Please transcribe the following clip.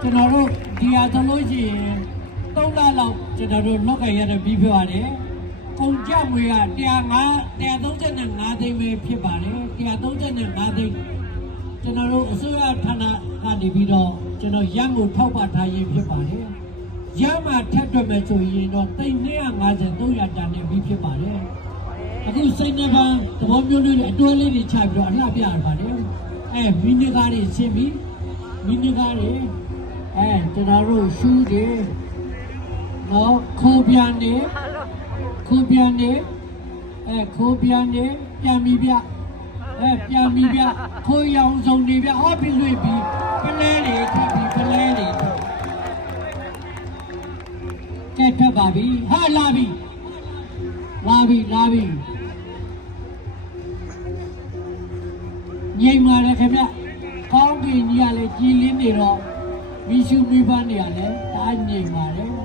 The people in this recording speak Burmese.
ကျွန်တော်တို့ဒီဟာဆိုလို့ရှိရင်3လလောက်ကျွန်တော်တို့လောက်ခဲ့ရတဲ့ပြီးဖြစ်ပါတယ်ကုန်ကြငွေက135သိန်းပဲဖြစ်ပါတယ်135သိန်းကျွန်တော်တို့အစိုးရဌာနကနေပြီးတော့ကျွန်တော်ရန်ကိုထောက်ပံ့ထားရင်ဖြစ်ပါတယ်ရမှာထက်တွက်မယ်ဆိုရင်တော့သိန်း250 300တန်နေပြီးဖြစ်ပါတယ်အခုစိတ်နှပန်းသဘောမျိုးလေးအတွဲလေးတွေချပြီးတော့အလှပြရပါတယ်မီနီကားတွေရှင်းပြီးမီနီကားတွေကျွန်တော်တို့ရှူးတွေနော်ခိုးပြန်နေခိုးပြန်နေခိုးပြန်နေပြန်ပြီးပြပြန်ပြီးပြခိုးရောင်စုံတွေပြဟောပြီးလွှင့်ပြီးပလဲတွေထပ်ပြီးပလဲတွေကဲထပ်ပါပြီဟာလာပြီငိမ့်ပါလေခင်ဗျကောင်းကင်ကြီးကလည်းကြည်လင်းနေတော့မိရှုမိပန်းနေရလဲတားငိမ့်ပါတယ်